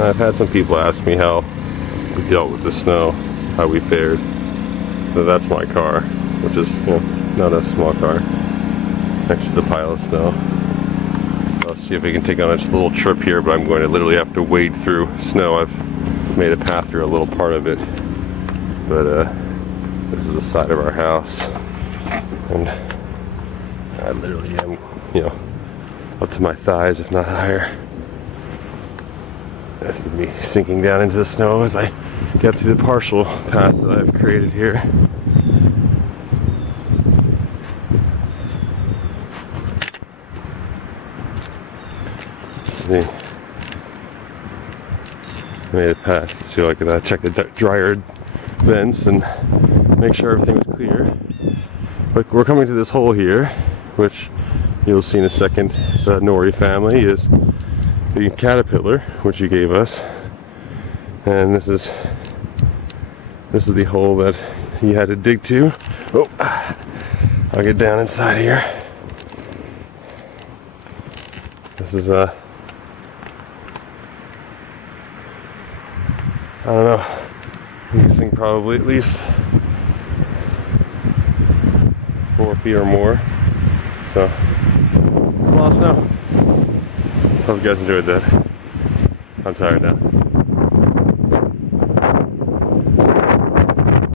I've had some people ask me how we dealt with the snow, how we fared. So that's my car, which is, you know, not a small car, next to the pile of snow. I'll see if we can take on just a little trip here, but I'm going to literally have to wade through snow. I've made a path through a little part of it, but this is the side of our house, and I literally am, you know, up to my thighs, if not higher. This is me sinking down into the snow as I get to the partial path that I've created here. Let's see. I made a path so I could check the dryer vents and make sure everything was clear. But we're coming to this hole here, which you'll see in a second. The Nori family is the caterpillar which you gave us, and this is the hole that he had to dig to. Oh, I'll get down inside here. This is I don't know, I'm guessing probably at least 4 feet or more. So it's a lot of snow. Hope you guys enjoyed that. I'm tired now.